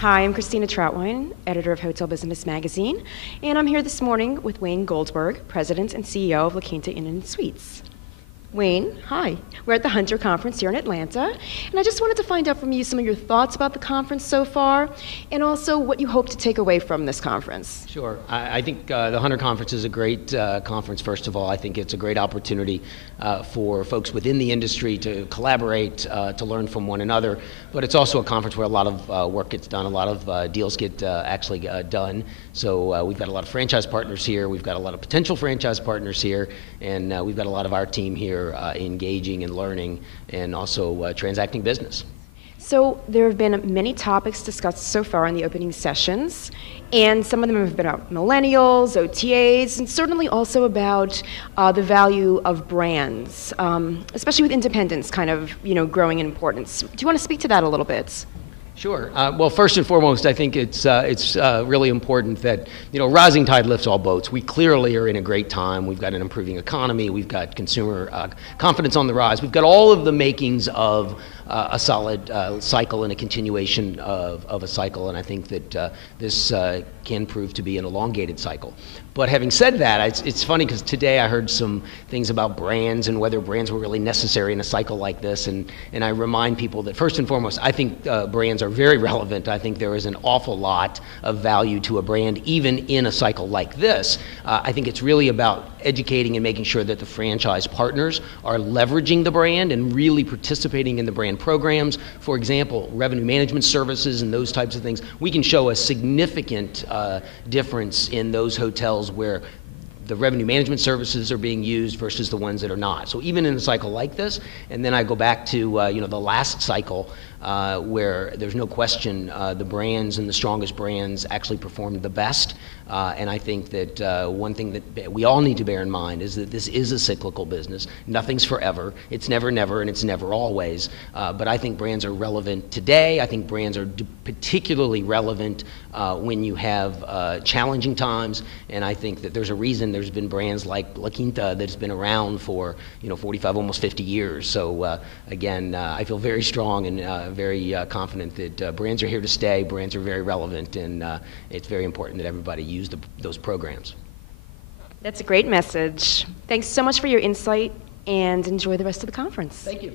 Hi, I'm Christina Trauthwein, editor of Hotel Business Magazine, and I'm here this morning with Wayne Goldberg, president and CEO of Quinta Inns Suites. Wayne, hi. We're at the Hunter Conference here in Atlanta, and I just wanted to find out from you some of your thoughts about the conference so far, and also what you hope to take away from this conference. Sure. I think the Hunter Conference is a great conference, first of all. I think it's a great opportunity for folks within the industry to collaborate, to learn from one another, but it's also a conference where a lot of work gets done, a lot of deals get actually done. So we've got a lot of franchise partners here, we've got a lot of potential franchise partners here, and we've got a lot of our team here engaging and learning and also transacting business. So there have been many topics discussed so far in the opening sessions, and some of them have been about millennials, OTAs, and certainly also about the value of brands, especially with independence kind of growing in importance. Do you want to speak to that a little bit? Sure. Well, first and foremost, I think it's really important that rising tide lifts all boats. We clearly are in a great time. We've got an improving economy. We've got consumer confidence on the rise. We've got all of the makings of a solid cycle and a continuation of a cycle. And I think that this can prove to be an elongated cycle. But having said that, it's funny because today I heard some things about brands and whether brands were really necessary in a cycle like this. And I remind people that first and foremost, I think brands are very relevant. I think there is an awful lot of value to a brand, even in a cycle like this. I think it's really about educating and making sure that the franchise partners are leveraging the brand and really participating in the brand programs. For example, revenue management services and those types of things. We can show a significant difference in those hotels where the revenue management services are being used versus the ones that are not. So even in a cycle like this, and then I go back to the last cycle where there's no question the brands and the strongest brands actually performed the best. And I think that one thing that we all need to bear in mind is that this is a cyclical business. Nothing's forever. It's never, never, and it's never always. But I think brands are relevant today. I think brands are particularly relevant when you have challenging times. And I think that there's a reason there's been brands like La Quinta that's been around for 45, almost 50 years. So again, I feel very strong and very confident that brands are here to stay. Brands are very relevant, and it's very important that everybody use those programs. That's a great message. Thanks so much for your insight, and enjoy the rest of the conference. Thank you.